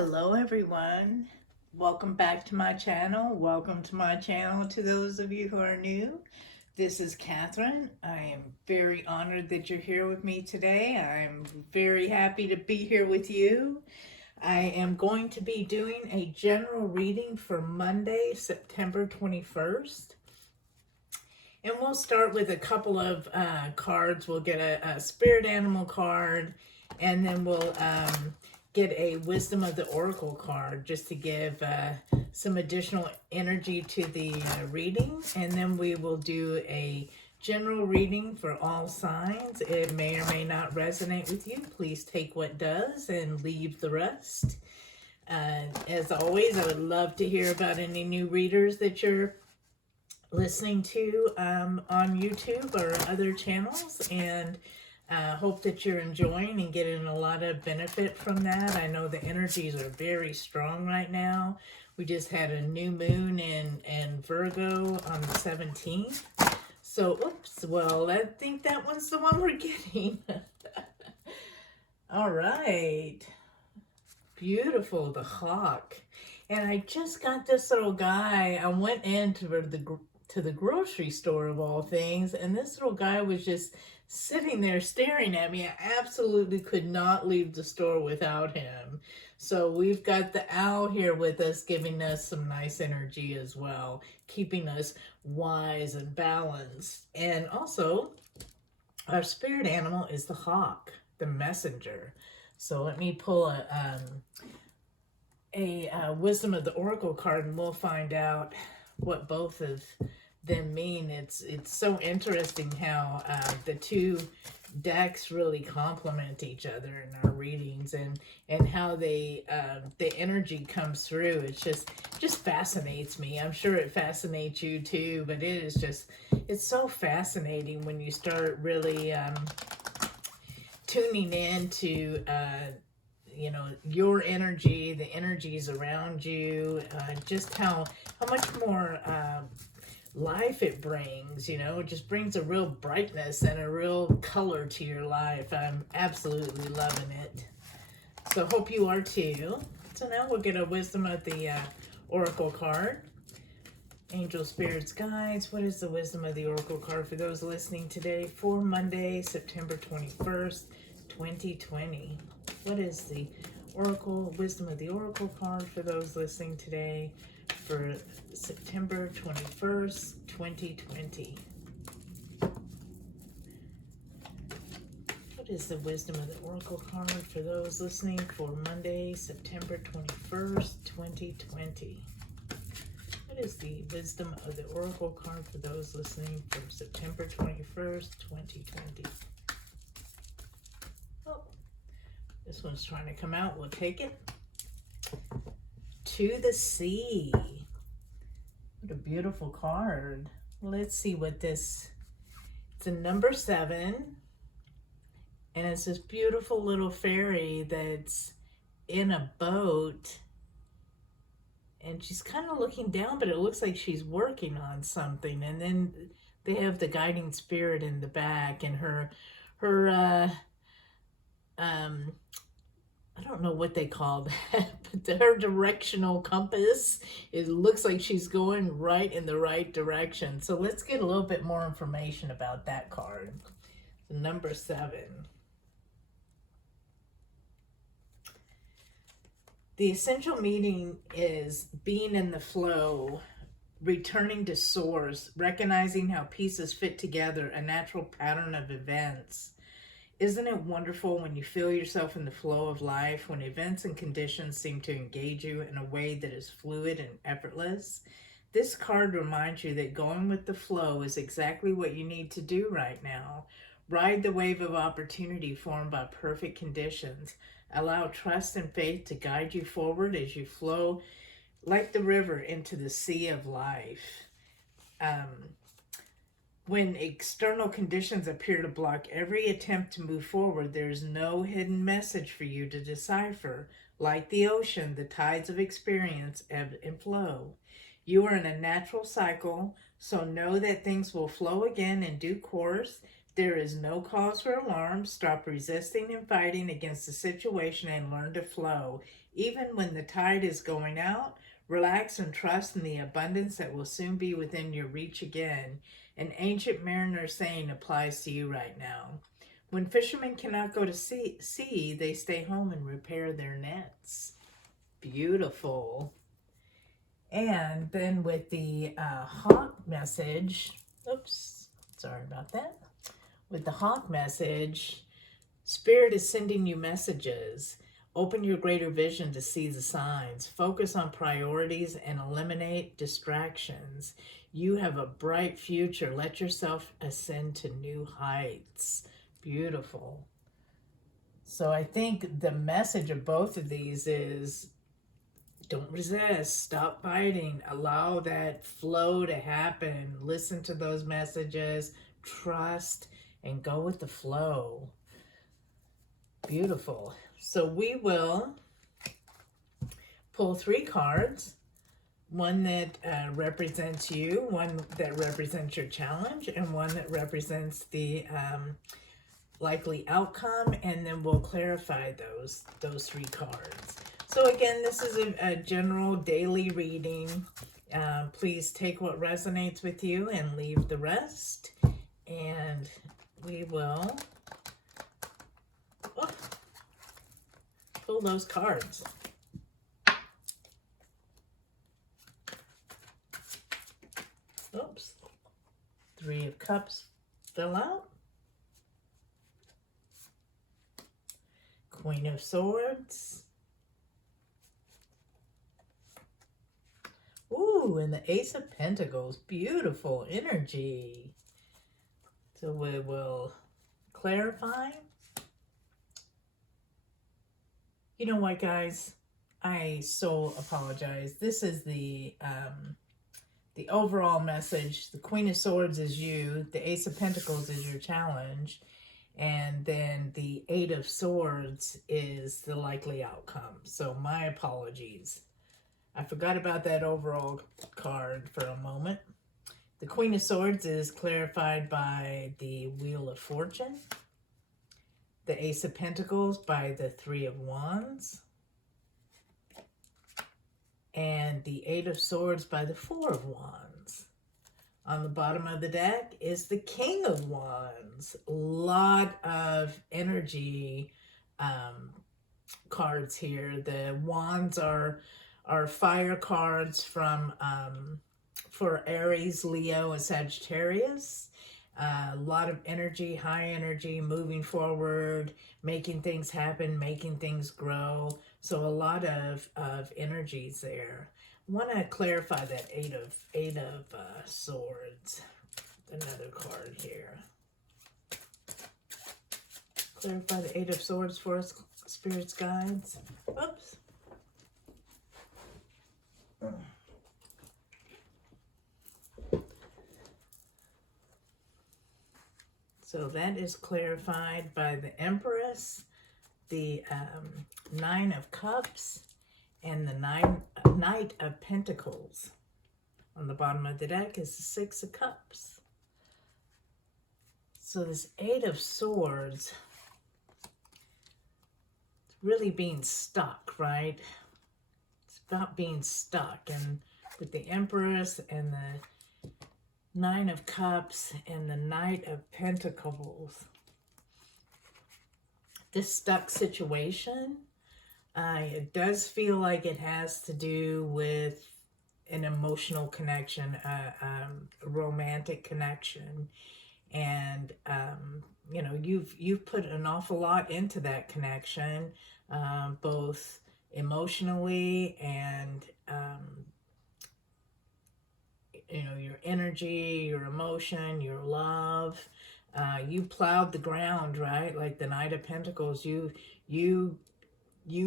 Hello everyone. Welcome back to my channel. Welcome to my channel to those of you who are new. This is Catherine. I am very honored that you're here with me today. I'm very happy to be here with you. I am going to be doing a general reading for Monday, September 21st. And we'll start with a couple of cards. We'll get a spirit animal card, and then we'll get a Wisdom of the Oracle card just to give some additional energy to the reading. And then we will do a general reading for all signs. It may or may not resonate with you. Please take what does and leave the rest. As always, I would love to hear about any new readers that you're listening to on YouTube or other channels, and hope that you're enjoying and getting a lot of benefit from that. I know the energies are very strong right now. We just had a new moon in Virgo on the 17th. So, oops, well, I think that one's the one we're getting. All right. Beautiful, the hawk. And I just got this little guy. I went into the grocery store of all things, and this little guy was just sitting there staring at me. I absolutely could not leave the store without him. So we've got the owl here with us, giving us some nice energy as well, keeping us wise and balanced. And also, our spirit animal is the hawk, the messenger. So let me pull a Wisdom of the Oracle card, and we'll find out what both of them mean. It's so interesting how the two decks really complement each other in our readings, and how they the energy comes through. It's just fascinates me. I'm sure it fascinates you too, but it is just, it's so fascinating when you start really tuning in to your energy, the energies around you, just how much more life it brings. It just brings a real brightness and a real color to your life. I'm absolutely loving it. So hope you are too. So now we'll get a Wisdom of the Oracle card. Angel, spirits, guides, what is the Wisdom of the Oracle card for those listening today for Monday, September 21st, 2020? What is the Wisdom of the Oracle card for those listening today for September 21st, 2020? What is the Wisdom of the Oracle card for those listening for Monday, September 21st, 2020? What is the Wisdom of the Oracle card for those listening for September 21st, 2020? Oh, this one's trying to come out. We'll take it. To the Sea. What a beautiful card. Let's see what this... It's a number 7. And it's this beautiful little fairy that's in a boat. And she's kind of looking down, but it looks like she's working on something. And then they have the guiding spirit in the back, and her I don't know what they call that, but her directional compass, it looks like she's going right in the right direction. So let's get a little bit more information about that card. Number 7. The essential meaning is being in the flow, returning to source, recognizing how pieces fit together, a natural pattern of events. Isn't it wonderful when you feel yourself in the flow of life, when events and conditions seem to engage you in a way that is fluid and effortless? This card reminds you that going with the flow is exactly what you need to do right now. Ride the wave of opportunity formed by perfect conditions. Allow trust and faith to guide you forward as you flow like the river into the sea of life. When external conditions appear to block every attempt to move forward, there's no hidden message for you to decipher. Like the ocean, the tides of experience ebb and flow. You are in a natural cycle, so know that things will flow again in due course. There is no cause for alarm. Stop resisting and fighting against the situation and learn to flow. Even when the tide is going out, relax and trust in the abundance that will soon be within your reach again. An ancient mariner saying applies to you right now. When fishermen cannot go to sea, they stay home and repair their nets. Beautiful. And then with the hawk message, oops, sorry about that. With the hawk message, Spirit is sending you messages. Open your greater vision to see the signs. Focus on priorities and eliminate distractions. You have a bright future. Let yourself ascend to new heights. Beautiful. So I think the message of both of these is don't resist, stop fighting, allow that flow to happen. Listen to those messages, trust, and go with the flow. Beautiful. So we will pull 3 cards. One that represents you, one that represents your challenge, and one that represents the likely outcome, and then we'll clarify those 3 cards. So again, this is a general daily reading. Please take what resonates with you and leave the rest. And we will pull those cards. Oops. 3 of Cups fell out. Queen of Swords. Ooh, and the Ace of Pentacles. Beautiful energy. So we will clarify. You know what, guys? I so apologize. This is the overall message. The Queen of Swords is you. The Ace of Pentacles is your challenge. And then the 8 of Swords is the likely outcome. So my apologies. I forgot about that overall card for a moment. The Queen of Swords is clarified by the Wheel of Fortune. The Ace of Pentacles by the 3 of Wands. And the 8 of Swords by the 4 of Wands. On the bottom of the deck is the King of Wands. A lot of energy cards here. The Wands are fire cards from for Aries, Leo, and Sagittarius. A lot of energy, high energy, moving forward, making things happen, making things grow. So a lot of energies there. I want to clarify that 8 of Swords. Another card here. Clarify the 8 of Swords for us, Spirit's guides. Oops. So that is clarified by the Empress, the 9 of Cups, and the Knight of Pentacles. On the bottom of the deck is the 6 of Cups. So this 8 of Swords, it's really being stuck, right? It's about being stuck. And with the Empress and the 9 of Cups and the Knight of Pentacles, this stuck situation, it does feel like it has to do with an emotional connection, a romantic connection. And, you know, you've put an awful lot into that connection, both emotionally and, you know, your energy, your emotion, your love. You plowed the ground, right? Like the Knight of Pentacles, you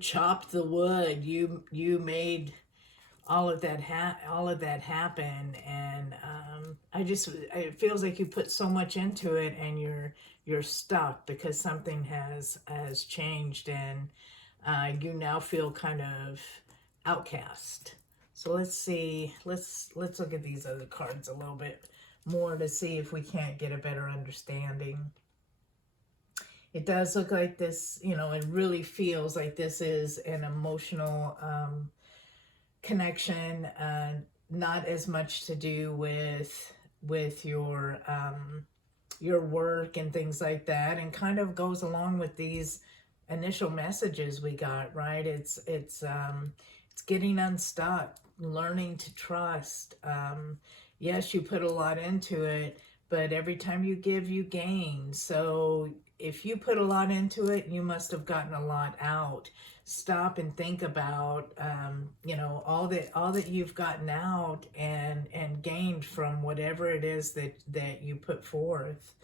chopped the wood, you made all of that happen, and it feels like you put so much into it, and you're stuck because something has changed, and you now feel kind of outcast. So let's see, let's look at these other cards a little bit more to see if we can't get a better understanding. It does look like this, you know, it really feels like this is an emotional connection, not as much to do with your work and things like that, and kind of goes along with these initial messages we got, right? It's getting unstuck, learning to trust. Yes, you put a lot into it, but every time you give, you gain. So if you put a lot into it, you must have gotten a lot out. Stop and think about, you know, all that you've gotten out and gained from whatever it is that you put forth.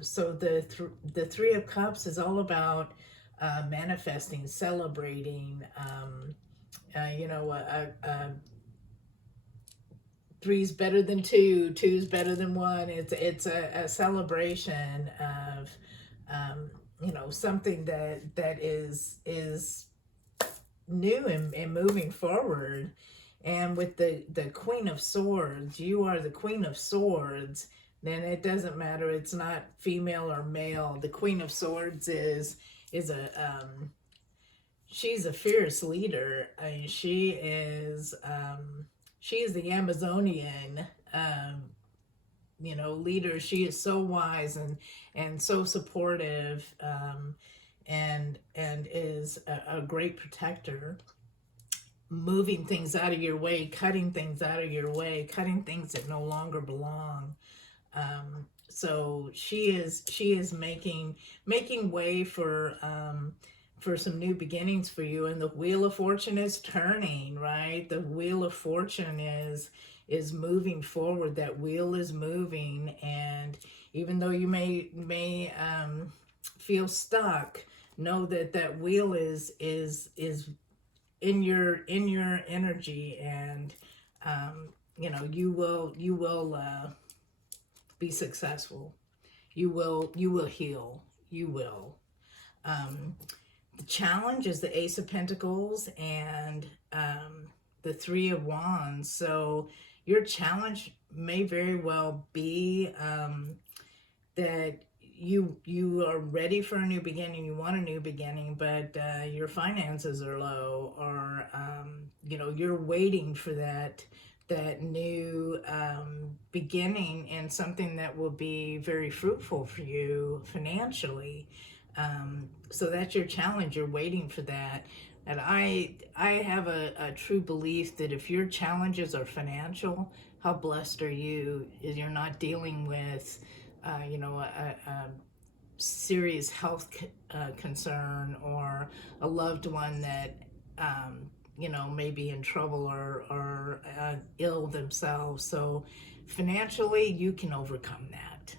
So the Three of Cups is all about manifesting, celebrating. You know, three's better than two, two's better than one. It's a celebration of you know, something that is new and moving forward. And with the Queen of Swords, you are the Queen of Swords. Then it doesn't matter. It's not female or male. The Queen of Swords is a she's a fierce leader. I mean, she is the Amazonian you know, leader. She is so wise and so supportive, and is a great protector, moving things out of your way, cutting things out of your way, cutting things that no longer belong. So she is making way for some new beginnings for you. And the Wheel of Fortune is turning, right? The Wheel of Fortune is moving forward. That wheel is moving, and even though you may feel stuck, know that wheel is in your energy, and you know, you will be successful. You will heal. You will. The challenge is the Ace of Pentacles and the Three of Wands. So your challenge may very well be that you are ready for a new beginning, you want a new beginning, but your finances are low, or you know, you're waiting for that new beginning, and something that will be very fruitful for you financially. So that's your challenge. You're waiting for that. And I have a true belief that if your challenges are financial, how blessed are you? Is you're not dealing with you know, a serious health concern, or a loved one that you know, may be in trouble or ill themselves. So financially, you can overcome that.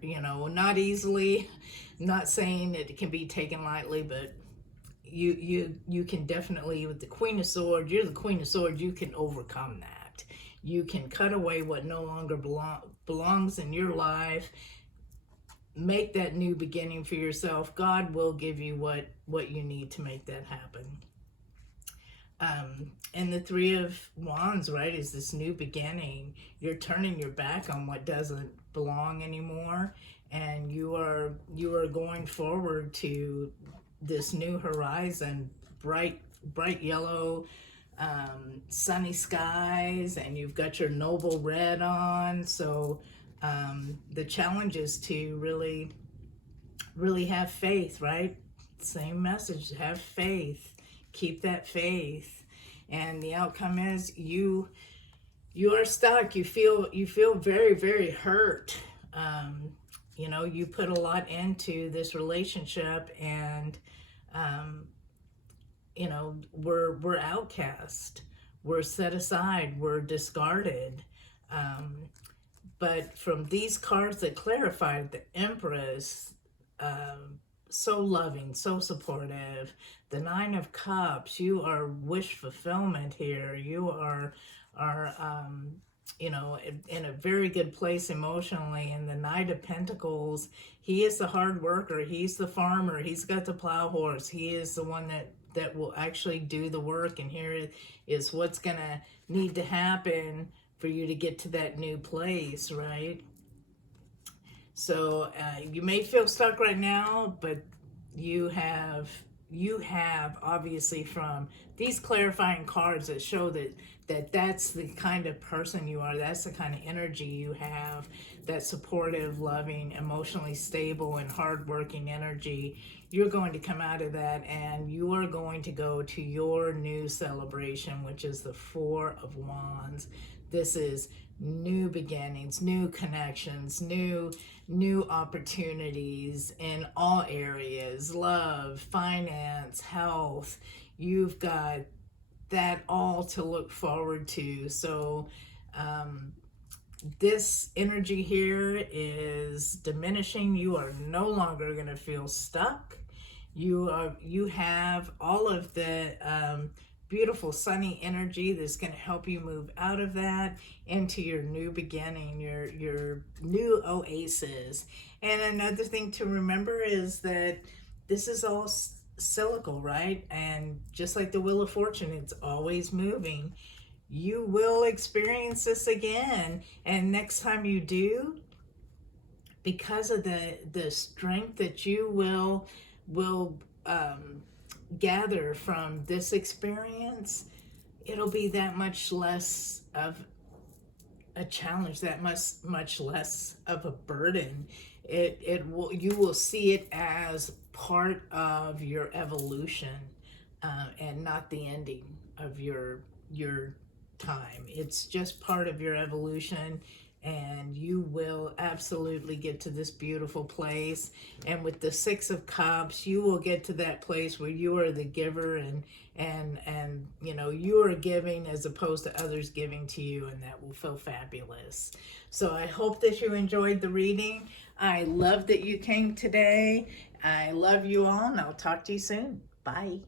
You know, not easily. Not saying it can be taken lightly, but you can definitely, with the Queen of Swords, you're the Queen of Swords, you can overcome that. You can cut away what no longer belongs in your life. Make that new beginning for yourself. God will give you what you need to make that happen. And the Three of Wands, right, is this new beginning. You're turning your back on what doesn't belong anymore, and you are going forward to this new horizon, bright yellow, sunny skies, and you've got your noble red on. So the challenge is to really have faith, right? Same message. Have faith. Keep that faith. And the outcome is you are stuck. You feel very, very hurt. You know, you put a lot into this relationship, and you know, we're outcast. We're set aside. We're discarded. But from these cards that clarified, the Empress, so loving, so supportive. The Nine of Cups, you are wish fulfillment here. You are you know, in a very good place emotionally. And the Knight of Pentacles, he is the hard worker. He's the farmer. He's got the plow horse. He is the one that will actually do the work. And here is what's going to need to happen for you to get to that new place, right? So you may feel stuck right now, but you have obviously from these clarifying cards that show that's the kind of person you are, that's the kind of energy you have, that supportive, loving, emotionally stable, and hardworking energy. You're going to come out of that, and you are going to go to your new celebration, which is the Four of Wands. This is new beginnings, new connections, new opportunities in all areas, love, finance, health. You've got that all to look forward to. So this energy here is diminishing. You are no longer going to feel stuck. You have all of the beautiful sunny energy that's going to help you move out of that into your new beginning, your new oasis. And another thing to remember is that this is all cyclical, right? And just like the Wheel of Fortune, it's always moving. You will experience this again, and next time you do, because of the strength that you will gather from this experience, it'll be that much less of a challenge, that much less of a burden. You will see it as part of your evolution, and not the ending of your time. It's just part of your evolution, and you will absolutely get to this beautiful place. And with the Six of Cups, you will get to that place where you are the giver, and you are giving as opposed to others giving to you, and that will feel fabulous. So I hope that you enjoyed the reading. I love that you came today. I love you all, and I'll talk to you soon. Bye.